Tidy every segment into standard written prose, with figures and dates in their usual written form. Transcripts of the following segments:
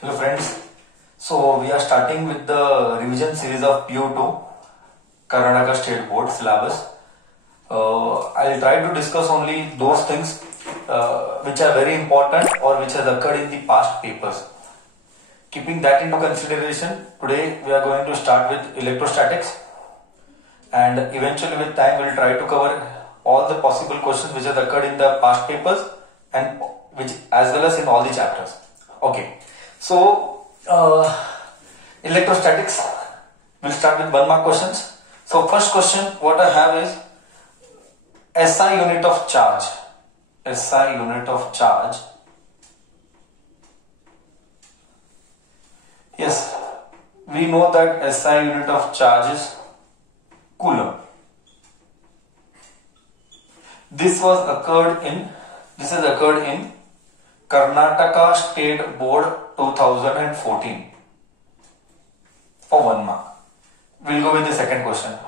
Hello friends, so we are starting with the revision series of PO2 Karnataka State Board syllabus. I'll try to discuss only those things which are very important or which has occurred in the past papers. Keeping that into consideration, today we are going to start with electrostatics, and eventually with time we'll try to cover all the possible questions which have occurred in the past papers and which as well as in all the chapters. Okay, so electrostatics, we'll start with 1 mark questions. So first question what I have is SI unit of charge. SI unit of charge. Yes, we know that SI unit of charge is Coulomb. This has occurred in Karnataka State Board 2014 for 1 mark. We'll go with the second question.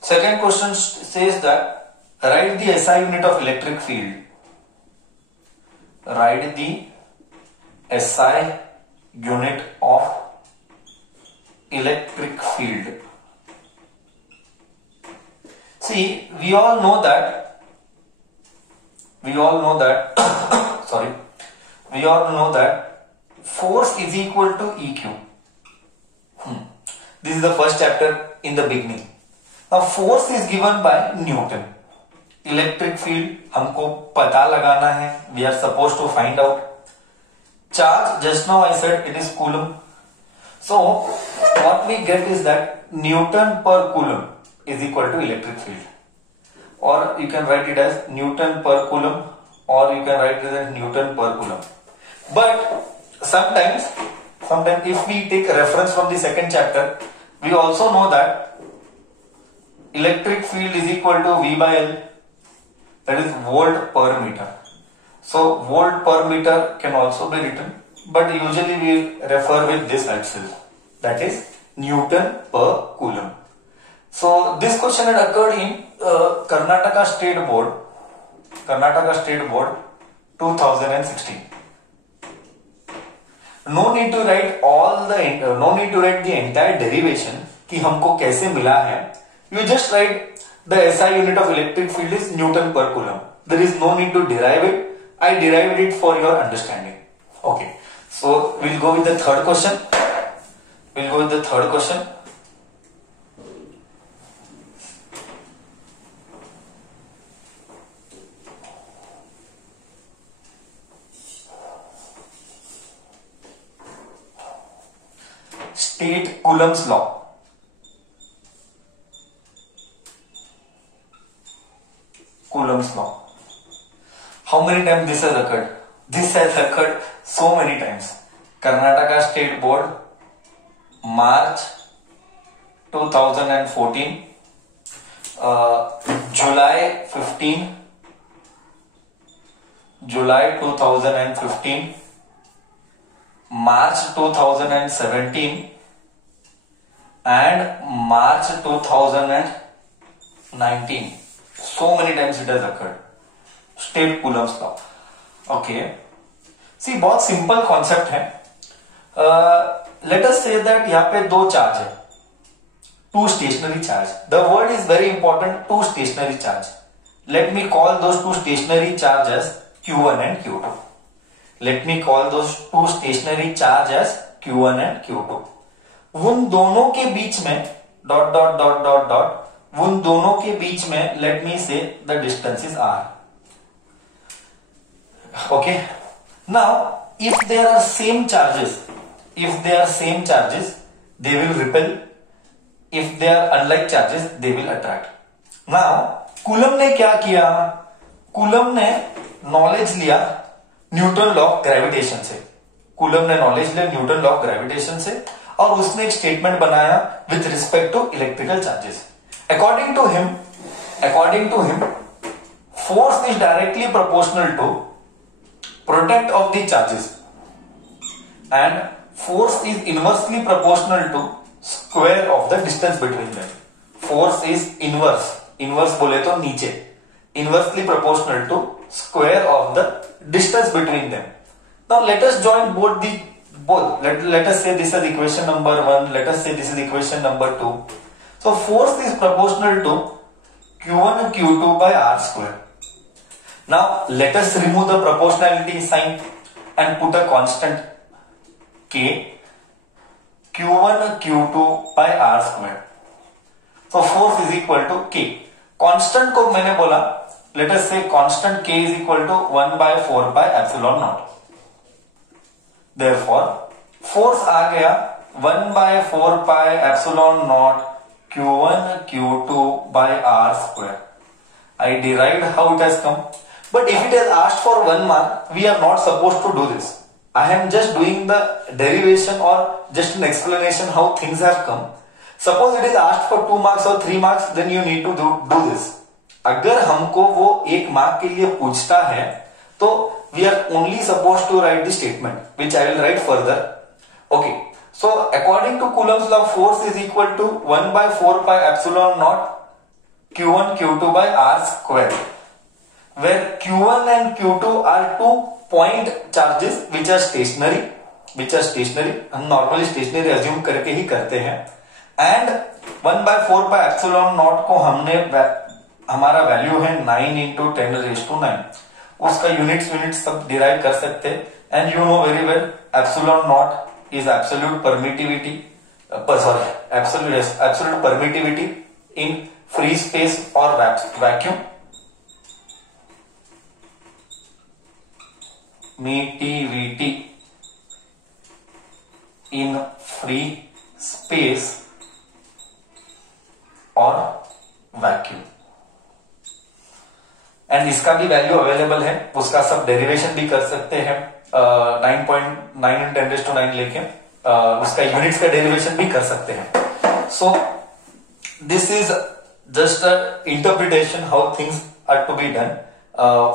Second question says that write the SI unit of electric field. Write the SI unit of electric field. See, we all know that force is equal to EQ. This is the first chapter in the beginning. Now force is given by Newton. Electric field हमको पता लगाना है. We are supposed to find out. Charge, just now I said it is Coulomb. So what we get is that Newton per Coulomb is equal to electric field. Or you can write it as Newton per Coulomb, or you can write it as Newton per Coulomb. But sometimes if we take a reference from the second chapter, we also know that electric field is equal to V by L, that is volt per meter. So volt per meter can also be written, but usually we refer with this itself, that is Newton per Coulomb. So this question had occurred in Karnataka State Board 2016. No need to write the entire derivation कि हमको कैसे मिला है. You just write the SI unit of electric field is Newton per Coulomb. There is no need to derive it. I derived it for your understanding. Okay. So we'll go with the third question. State Coulomb's law. Coulomb's law. How many times this has occurred? This has occurred so many times. Karnataka State Board, March 2014, July 2015, March 2017, and March 2019. So many times it has occurred. State Coulomb's law. Okay. See, बहुत simple concept है. Let us say that यहाँ पे 2 charge है. 2 stationary charge. The word is very important. 2 stationary charge. Let me call those 2 stationary charges Q1 and Q2. Let me call those 2 stationary charge as Q1 and Q2. उन दोनों के बीच में उन दोनों के बीच में let me say the distance is R. Okay. Now if there are same charges, they will repel. If they are unlike charges, they will attract. Now Coulomb ने क्या किया? Coulomb ने नॉलेज लिया न्यूटन लॉ ऑफ ग्रेविटेशन से. Coulomb ने knowledge लिया Newton law of gravitation से और उसने एक स्टेटमेंट बनाया with respect to electrical charges. According to him, force is directly proportional to product of the charges, and force is inversely proportional to square of the distance between them. Force is inverse बोले तो नीचे, inversely proportional to square of the distance between them. Now let us join both both. Let us say this is equation number 1, let us say this is equation number 2. So force is proportional to Q1 Q2 by R square. Now let us remove the proportionality sign and put a constant K, Q1 Q2 by R square. So force is equal to K. Constant को मैंने बोला, let us say constant K is equal to 1 by 4 by epsilon naught. Therefore force आ गया 1 by 4 pi epsilon naught Q1 Q2 by R square. I derived how it has come. But if it has asked for 1 mark, we are not supposed to do this. I am just doing the derivation or just an explanation how things have come. Suppose it is asked for 2 marks or 3 marks, then you need to do this. अगर हमको वो 1 mark के लिए पूछता है, तो we are only supposed to write the statement, which I will write further. Okay. So according to Coulomb's law, force is equal to 1 by 4 pi epsilon naught Q1 Q2 by R square, where Q1 and Q2 are 2 point charges which are stationary. हम normally stationary assume करके ही करते हैं. And 1 by 4 pi epsilon naught को हमने हमारा value है 9 into 10 raised to 9. उसका unit सब डिराइव कर सकते हैं. And you know very well epsilon not is absolute permittivity, absolute permittivity in free space और वैक्यूम. मिटिविटी इन फ्री स्पेस और वैक्यूम. एंड इसका भी वैल्यू अवेलेबल है, उसका सब डेरिवेशन भी कर सकते हैं. 9.9 × 10⁻⁹ लेके उसका यूनिट्स का डेरिवेशन भी कर सकते हैं. So this is just a interpretation how things are to be done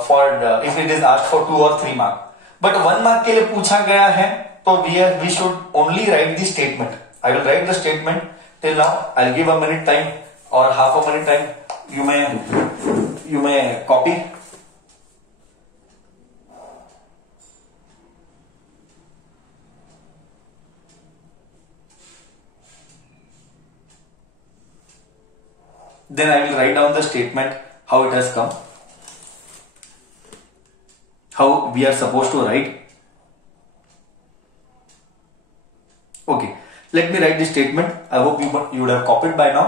for if it is asked for 2 और 3 मार्क. बट 1 मार्क के लिए पूछा गया है, तो we should only write the statement. I will write the statement till now. I will give a minute time और half a minute time. You may copy. Then I will write down the statement, how it has come, how we are supposed to write. Okay, let me write the statement. I hope you would have copied by now.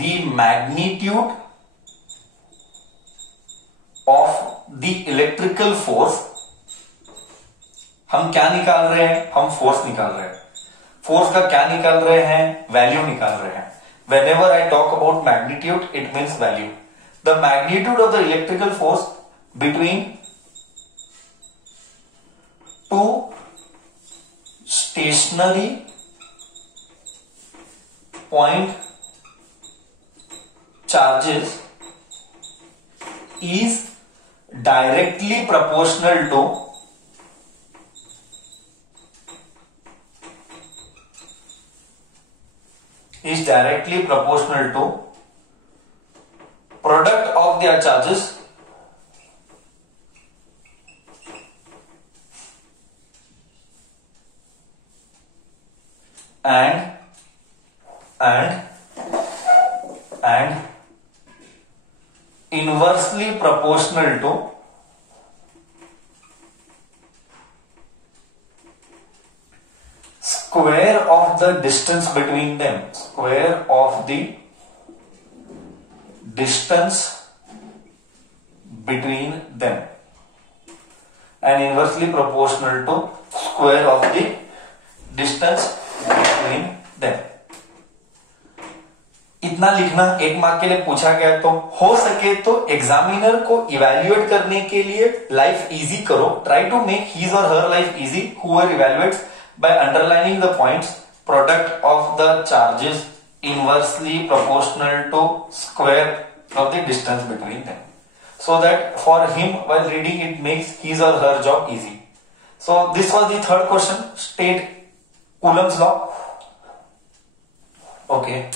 The magnitude of the electrical force. हम क्या निकाल रहे हैं? हम force निकाल रहे हैं. Force का क्या निकाल रहे हैं? वैल्यू निकाल रहे हैं. Whenever I talk about magnitude, it means value. The magnitude of the electrical force between two stationary point charges is directly proportional to product of their charges and inversely proportional to square of the distance between them. Square of the distance between them and inversely proportional to square of the distance between them. इतना लिखना 1 mark के लिए पूछा गया, तो हो सके तो एग्जामिनर को इवैल्यूएट करने के लिए लाइफ इजी करो. Try to make his or her life easy whoever evaluates by underlining the points. Product of the charges inversely proportional to square of the distance between them, so that for him while reading it makes his or her job easy. So this was the third question. State Coulomb's law. Okay.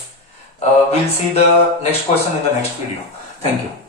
We'll see the next question in the next video. Thank you.